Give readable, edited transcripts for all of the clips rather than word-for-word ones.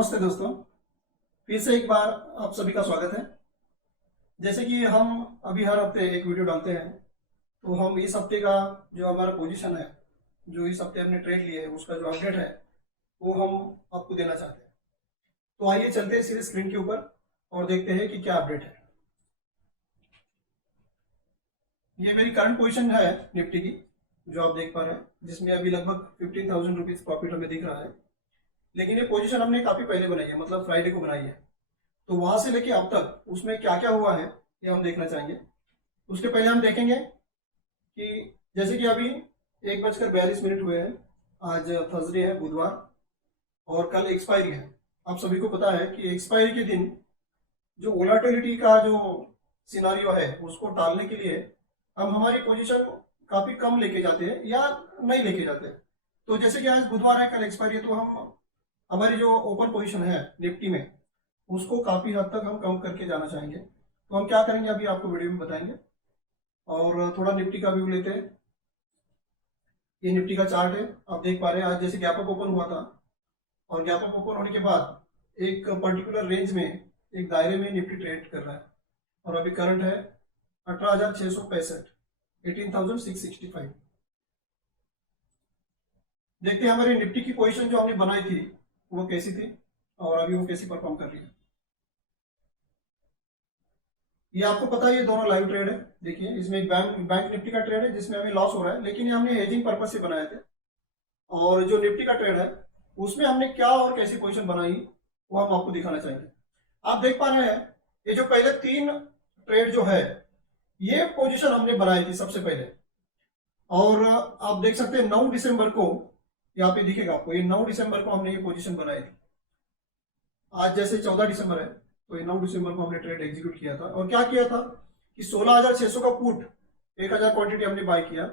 नमस्ते दोस्तों, फिर से एक बार आप सभी का स्वागत है। जैसे कि हम अभी हर हफ्ते एक वीडियो डालते हैं, तो हम इस हफ्ते का जो हमारा पोजीशन है, जो इस हफ्ते हमने ट्रेड लिए है, उसका जो अपडेट है वो हम आपको देना चाहते हैं। तो आइए चलते हैं सीधे स्क्रीन के ऊपर और देखते हैं कि क्या अपडेट है। ये मेरी करंट पोजीशन है निफ्टी की, जो आप देख पा रहे हैं, जिसमें अभी लगभग 15,000 रुपीज प्रॉफिट हमें दिख रहा है। लेकिन ये पोजीशन हमने काफी पहले बनाई है, मतलब फ्राइडे को बनाई है। तो वहां से लेके अब तक उसमें क्या क्या हुआ है ये हम देखना चाहेंगे। उसके पहले हम देखेंगे कि जैसे कि अभी 1:42 हुए हैं। आज थर्सडे है, बुधवार, और कल एक्सपायरी है। आप सभी को पता है कि एक्सपायरी के दिन जो वोलाटिलिटी का जो सिनारियो है उसको टालने के लिए हम हमारी पोजीशन काफी कम लेके जाते हैं या नहीं लेके जाते। तो जैसे कि आज बुधवार है, कल एक्सपायरी है, तो हम हमारी जो ओपन पोजीशन है निफ्टी में उसको काफी हद तक हम कम करके जाना चाहेंगे। तो हम क्या करेंगे अभी आपको वीडियो में बताएंगे। और थोड़ा निफ्टी का व्यू लेते हैं। ये निफ्टी का चार्ट है, आप देख पा रहे हैं। आज जैसे गैप अप ओपन हुआ था और गैप अप ओपन होने के बाद एक पर्टिकुलर रेंज में, एक दायरे में निफ्टी ट्रेड कर रहा है। और अभी करंट है 18,665, 18,665। देखते हैं हमारी निफ्टी की पोजीशन जो हमने बनाई थी वो कैसी थी और अभी वो कैसी परफॉर्म कर रही है। ये आपको पता है, ये दोनों लाइव ट्रेड है। देखिए, इसमें एक बैंक निफ्टी का ट्रेड है जिसमें हमें लॉस हो रहा है, लेकिन ये हमने हेजिंग पर्पज से बनाए थे। और जो निफ्टी का ट्रेड है उसमें हमने क्या और कैसी पोजीशन बनाई वो हम आपको दिखाना चाहेंगे। आप देख पा रहे हैं, ये जो पहले 3 ट्रेड जो है ये पोजीशन हमने बनाई थी सबसे पहले। और आप देख सकते हैं 9 दिसंबर को, यहाँ पे दिखेगा आपको, ये 9 दिसंबर को हमने ये पोजीशन बनाई थी। आज जैसे 14 दिसंबर है, तो ये 9 दिसंबर को हमने ट्रेड एग्जीक्यूट किया था। और क्या किया था कि 16,600 का पुट 1,000 क्वांटिटी हमने बाय किया।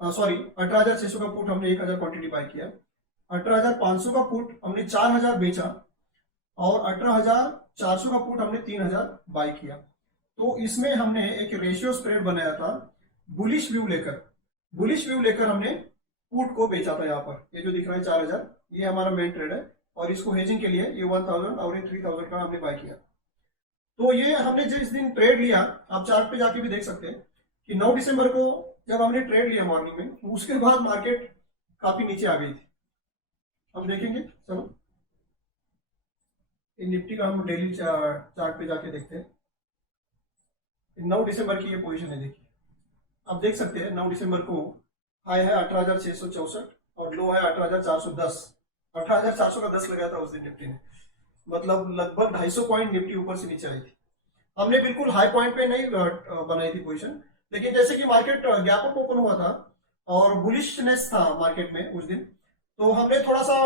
सॉरी, 18,600 का पुट हमने 1,000 क्वांटिटी बाय किया। 18,500 का पुट हमने 4,000 बेचा और 18,400 का पुट हमने 3,000 बाय किया। तो इसमें हमने एक रेशियो स्प्रेड बनाया था बुलिश व्यू लेकर। बुलिश व्यू लेकर हमने पुट को बेचा था। यहाँ पर ये जो दिख रहा है 4,000, ये हमारा मेन ट्रेड है। और इसको हेजिंग के लिए ये 1,000 और ये 3,000 का हमने बाय किया। तो ये हमने जिस दिन ट्रेड लिया, आप चार्ट पे जाके भी देख सकते हैं कि 9 दिसंबर को जब हमने ट्रेड लिया मॉर्निंग में, उसके बाद मार्केट काफी नीचे आ गई थी। हम देखेंगे, चलो निफ्टी का हम डेली चार्ट पे जाके देखते हैं। 9 दिसंबर की ये पोजीशन है, देखिए आप देख सकते हैं 9 दिसंबर को हाई है 18,664 और लो है 18,410। 18,400 का 10 लगाया था उस दिन निफ्टी ने, मतलब लगभग 250 पॉइंट निफ्टी ऊपर से नीचे आई थी। हमने बिल्कुल हाई पॉइंट पे नहीं बनाई थी पोजीशन, लेकिन जैसे कि मार्केट गैप अप ओपन हुआ था और बुलिशनेस था मार्केट में उस दिन, तो हमने थोड़ा सा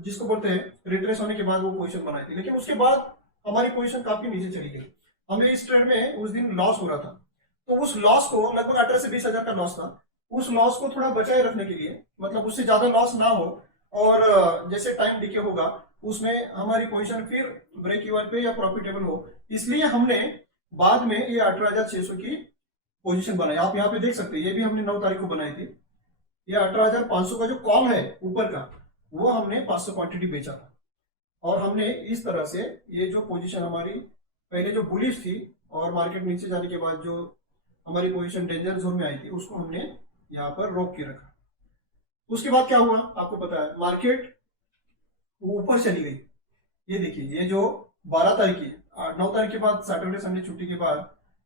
जिसको बोलते हैं रिट्रेस होने के बाद वो पोजीशन बनाई थी। लेकिन उसके बाद हमारी पोजीशन काफी नीचे चली गई। हमें इस ट्रेड में उस दिन लॉस हो रहा था, तो उस लॉस को, लगभग 18 से 20 हजार का लॉस था, उस लॉस को थोड़ा बचाए रखने के लिए, मतलब उससे ज्यादा लॉस ना हो और जैसे टाइम डिके होगा उसमें हमारी पोजीशन फिर ब्रेक इवन पे या प्रॉफिटेबल हो, इसलिए हमने बाद में ये 18,600 की पोजीशन बनाई। आप यहाँ पे देख सकते हैं, ये भी हमने 9 तारीख को बनाई थी। ये 18,500 का जो कॉल है ऊपर का, वो हमने 500 क्वांटिटी बेचा था। और हमने इस तरह से ये जो पोजीशन हमारी पहले जो बुलिश थी और मार्केट नीचे जाने के बाद जो हमारी पोजीशन डेंजर जोन में आई थी, उसको हमने यहाँ पर रोक के रखा। उसके बाद क्या हुआ आपको पता है, मार्केट ऊपर चली गई। ये देखिए, ये जो 12 तारीख की, 9 तारीख के बाद सैटरडे संडे छुट्टी के बाद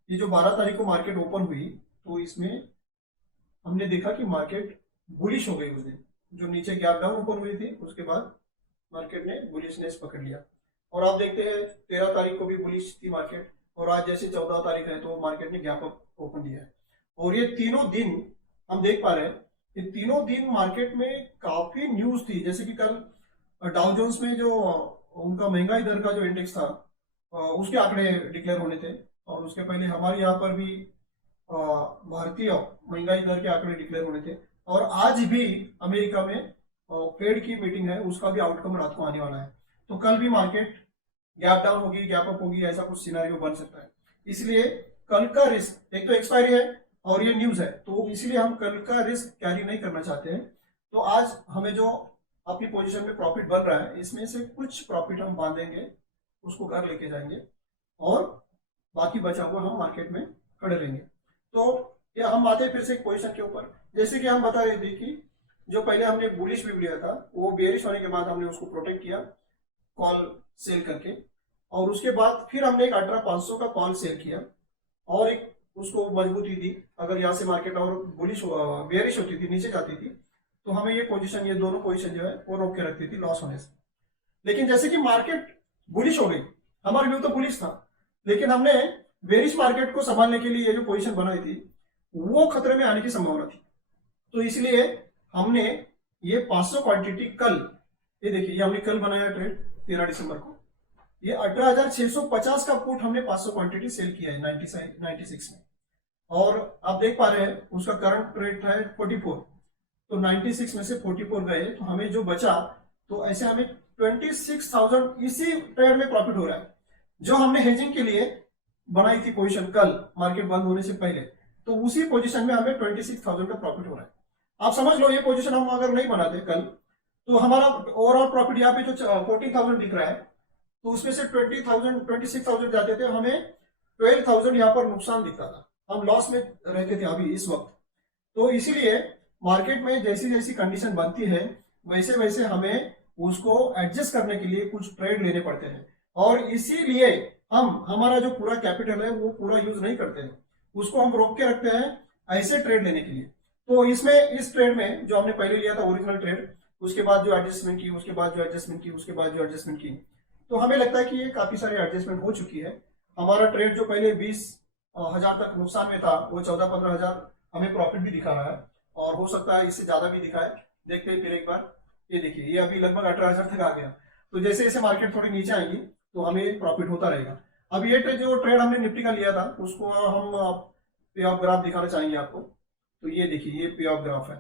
ये जो 12 तारीख को मार्केट ओपन हुई, तो इसमें हमने देखा कि मार्केट बुलिश हो गई उस दिन। जो नीचे गैप डाउन ओपन हुई थी, उसके बाद मार्केट ने बुलिशनेस पकड़ लिया। और आप देखते हैं 13 तारीख को भी बुलिश थी मार्केट, और आज जैसे 14 तारीख है तो मार्केट ने गैप अप ओपन दिया है। और ये तीनों दिन हम देख पा रहे हैं, ये तीनों दिन मार्केट में काफी न्यूज थी। जैसे कि कल डाउ जोन्स में जो उनका महंगाई दर का जो इंडेक्स था उसके आंकड़े डिक्लेयर होने थे, और उसके पहले हमारे यहाँ पर भी भारतीय महंगाई दर के आंकड़े डिक्लेयर होने थे। और आज भी अमेरिका में फेड की मीटिंग है, उसका भी आउटकम रात को आने वाला है। तो कल भी मार्केट गैप डाउन होगी, गैप अप होगी, ऐसा कुछ सिनारियो बन सकता है। इसलिए कल का रिस्क, एक तो एक्सपायरी है और ये न्यूज है, तो इसलिए हम कल का रिस्क कैरी नहीं करना चाहते हैं। तो आज हमें जो अपनी पोजीशन में प्रॉफिट बन रहा है, इसमें से कुछ प्रॉफिट हम बांधेंगे, उसको घर लेके जाएंगे और बाकी बचा हुआ हम मार्केट में खड़े रहेंगे। तो ये हम आते हैं फिर से एक पोजीशन के ऊपर। जैसे कि हम बता रहे थे कि जो पहले हमने बुलिश व्यू लिया था वो बेरिश होने के बाद हमने उसको प्रोटेक्ट किया कॉल सेल करके, और उसके बाद फिर हमने एक 18,500 का कॉल सेल किया और एक उसको मजबूती दी। अगर यहाँ से मार्केट और बुलिश बेरिश होती थी, नीचे जाती थी, तो हमें ये पोजीशन, ये दोनों पोजीशन जो है वो रोक के रखती थी लॉस होने से। लेकिन जैसे कि मार्केट बुलिश हो गई, हमारा व्यू तो बुलिश था, लेकिन हमने बेरिश मार्केट को संभालने के लिए ये जो पोजीशन बनाई थी वो खतरे में आने की संभावना थी। तो इसलिए हमने ये 500 क्वांटिटी कल, ये देखिए ये हमने कल बनाया ट्रेड 13 दिसंबर को, ये 18,650 का पुट हमने 500 क्वांटिटी सेल किया है 96 में, और आप देख पा रहे हैं उसका करंट रेट है 44। तो 96 में से 44 गए तो हमें जो बचा, तो ऐसे हमें 26,000 इसी ट्रेड में प्रॉफिट हो रहा है। जो हमने हेजिंग के लिए बनाई थी पोजीशन कल मार्केट बंद होने से पहले, तो उसी पोजीशन में हमें 26,000 का प्रॉफिट हो रहा है। आप समझ लो ये पोजीशन हम अगर नहीं बनाते कल, तो हमारा ओवरऑल प्रॉफिट यहाँ पे जो 14,000 दिख रहा है, तो उसमें से 26,000 जाते थे, हमें 12,000 यहाँ पर नुकसान दिखता था, हम लॉस में रहते थे अभी इस वक्त। तो इसीलिए मार्केट में जैसी जैसी कंडीशन बनती है वैसे वैसे हमें उसको एडजस्ट करने के लिए कुछ ट्रेड लेने पड़ते हैं, और इसीलिए हम हमारा जो पूरा कैपिटल है वो पूरा यूज नहीं करते हैं, उसको हम रोक के रखते हैं ऐसे ट्रेड लेने के लिए। तो इसमें इस ट्रेड में जो हमने पहले लिया था ओरिजिनल ट्रेड, उसके बाद जो एडजस्टमेंट की, उसके बाद जो एडजस्टमेंट की, उसके बाद जो एडजस्टमेंट की, तो हमें लगता है कि ये काफी सारी एडजस्टमेंट हो चुकी है। हमारा ट्रेड जो पहले 20,000 तक नुकसान में था वो 14-15,000 हमें प्रॉफिट भी दिखा रहा है, और हो सकता है इससे ज्यादा भी दिखाए। देखते हैं फिर एक बार। ये देखिए ये अभी लगभग 18,000 तक आ गया। तो जैसे जैसे मार्केट थोड़ी नीचे आएगी तो हमें प्रॉफिट होता रहेगा। अब ये जो ट्रेड हमने निफ्टी का लिया था उसको हम पे ऑफ ग्राफ दिखाना चाहेंगे आपको। तो ये देखिए ये पे ऑफ ग्राफ है,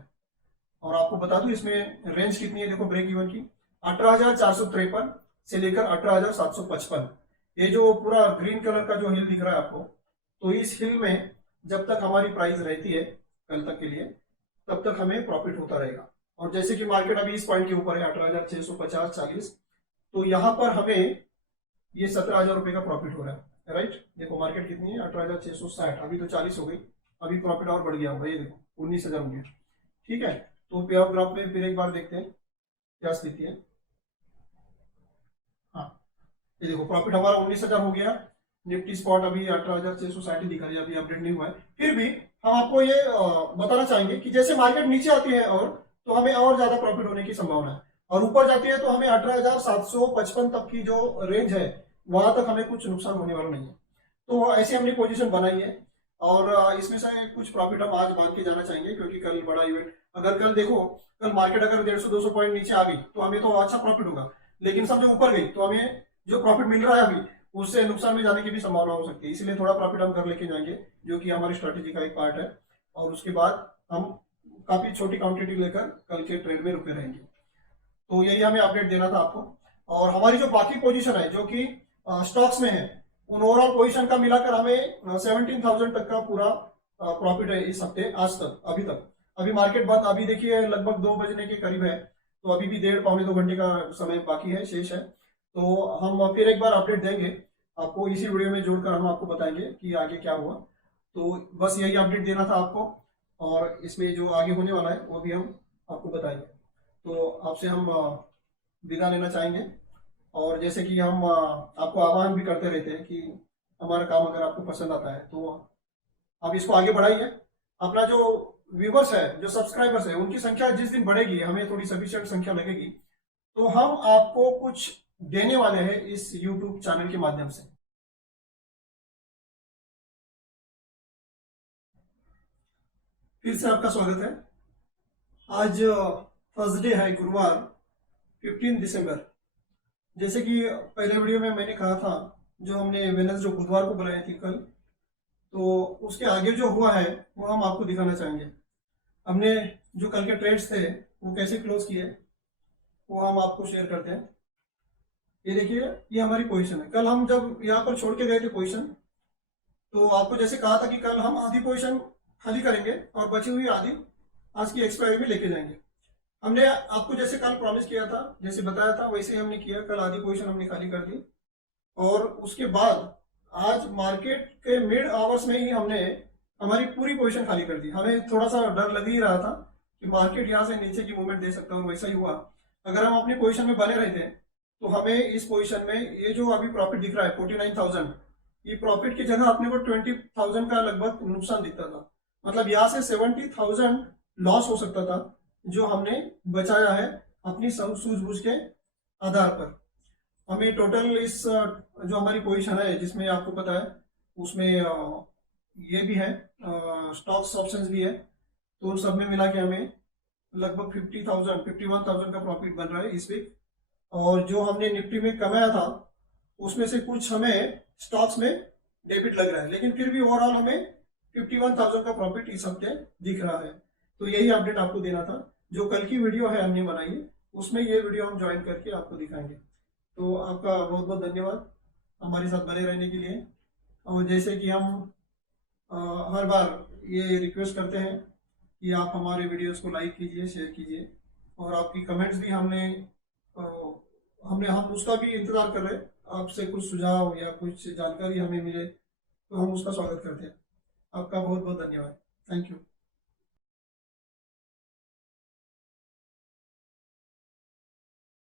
और आपको बता दूं इसमें रेंज कितनी है, देखो ब्रेक इवन की 18,453 से लेकर 18,755। ये जो पूरा ग्रीन कलर का जो हिल दिख रहा है आपको, तो इस हिल में जब तक हमारी प्राइस रहती है कल तक के लिए, तब तक हमें प्रॉफिट होता रहेगा। और जैसे कि मार्केट अभी इस पॉइंट के ऊपर है 18,650-40, तो यहां पर हमें ये 17,000 रुपए का प्रॉफिट हो रहा है, राइट। देखो मार्केट कितनी है 18,660, अभी तो 40 हो गई, अभी प्रॉफिट और बढ़ गया होगा, ये देखो 19,000 हो गया। ठीक है, तो पे ऑफ ग्राफ में फिर एक बार देखते हैं क्या स्थिति है। हाँ ये देखो प्रॉफिट हमारा 19,000 हो गया। निफ्टी स्पॉट अभी 18,660 दिखा रही है, अभी अपडेट नहीं हुआ है। फिर भी हम आपको ये बताना चाहेंगे कि जैसे मार्केट नीचे आती है और तो हमें और ज्यादा प्रॉफिट होने की संभावना है, और ऊपर जाती है तो हमें 18,755 तक की जो रेंज है वहां तक हमें कुछ नुकसान होने वाला नहीं है। तो ऐसी हमने पोजीशन बनाई है, और इसमें से कुछ प्रॉफिट हम आज बांध के जाना चाहेंगे, क्योंकि कल बड़ा इवेंट, अगर कल देखो कल मार्केट अगर 150-200 पॉइंट नीचे आ गई तो हमें तो अच्छा प्रॉफिट होगा, लेकिन सब जो ऊपर गई तो हमें जो प्रॉफिट मिल रहा है अभी उससे नुकसान में जाने की भी संभावना हो सकती है। इसलिए थोड़ा प्रॉफिट हम घर लेके जाएंगे, जो कि हमारी स्ट्रेटेजी का एक पार्ट है, और उसके बाद हम काफी छोटी क्वांटिटी लेकर कल के ट्रेड में रुके रहेंगे। तो यही हमें अपडेट देना था आपको। और हमारी जो बाकी पोजीशन है जो कि स्टॉक्स में है, उन ओवरऑल पोजीशन का मिलाकर हमें 17,000 तक का पूरा प्रॉफिट है इस हफ्ते, आज तक, अभी तक। अभी मार्केट बंद, अभी देखिए लगभग 2 बजने के करीब है, तो अभी भी 1.5-पौने 2 घंटे का समय बाकी है, शेष है। तो हम फिर एक बार अपडेट देंगे आपको, इसी वीडियो में जोड़कर हम आपको बताएंगे कि आगे क्या हुआ। तो बस यही अपडेट देना था आपको, और इसमें जो आगे होने वाला है वो भी हम आपको बताएंगे। तो आपसे हम विदा लेना चाहेंगे, और जैसे कि हम आपको आह्वान भी करते रहते हैं कि हमारा काम अगर आपको पसंद आता है तो आप इसको आगे बढ़ाइए। अपना जो व्यूवर्स है, जो सब्सक्राइबर्स है, उनकी संख्या जिस दिन बढ़ेगी, हमें थोड़ी सफिशिएंट संख्या लगेगी, तो हम आपको कुछ देने वाले हैं इस यूट्यूब चैनल के माध्यम से। फिर से आपका स्वागत है। आज थर्सडे है, गुरुवार 15 दिसंबर। जैसे कि पहले वीडियो में मैंने कहा था, जो हमने वेनस जो बुधवार को बनाई थी कल, तो उसके आगे जो हुआ है वो हम आपको दिखाना चाहेंगे। हमने जो कल के ट्रेड्स थे वो कैसे क्लोज किए वो हम आपको शेयर करते हैं। ये देखिए ये हमारी पोजीशन है। कल हम जब यहाँ पर छोड़ के गए थे पोजीशन, तो आपको जैसे कहा था कि कल हम आधी पोजीशन खाली करेंगे और बची हुई आधी आज की एक्सपायरी में लेके जाएंगे। हमने आपको जैसे कल प्रॉमिस किया था, जैसे बताया था, वैसे ही हमने किया। कल आधी पोजीशन हमने खाली कर दी और उसके बाद आज मार्केट के मिड आवर्स में ही हमने हमारी पूरी पोजीशन खाली कर दी। हमें थोड़ा सा डर लग ही रहा था कि मार्केट यहाँ से नीचे की मूवमेंट दे सकता है, और वैसा ही हुआ। अगर हम अपनी पोजीशन में बने रहते तो हमें इस पोजीशन में ये जो अभी प्रॉफिट दिख रहा है 49,000, ये प्रॉफिट की जगह अपने को 20,000 का लगभग नुकसान दिखता था। मतलब यहाँ से 70,000 लॉस हो सकता था, जो हमने बचाया है अपनी सूझबूझ के आधार पर। हमें टोटल इस जो हमारी पोजीशन है, जिसमें आपको पता है उसमें ये भी है, स्टॉक्स ऑप्शंस भी है, तो उन सब में मिला के हमें लगभग 51,000 का प्रॉफिट बन रहा है इस वीक। और जो हमने निफ्टी में कमाया था उसमें से कुछ हमें स्टॉक्स में डेबिट लग रहा है, लेकिन फिर भी ओवरऑल हमें 51,000 का प्रॉफिट इस हफ्ते दिख रहा है। तो यही अपडेट आपको देना था। जो कल की वीडियो है हमने बनाई है, उसमें ये वीडियो हम ज्वाइन करके आपको दिखाएंगे। तो आपका बहुत बहुत धन्यवाद हमारे साथ बने रहने के लिए। और जैसे कि हम हर बार ये रिक्वेस्ट करते हैं कि आप हमारे वीडियोस को लाइक कीजिए, शेयर कीजिए, और आपकी कमेंट्स भी हम उसका भी इंतजार कर रहे हैं। आपसे कुछ सुझाव या कुछ जानकारी हमें मिले तो हम उसका स्वागत करते हैं। आपका बहुत बहुत धन्यवाद। Thank you.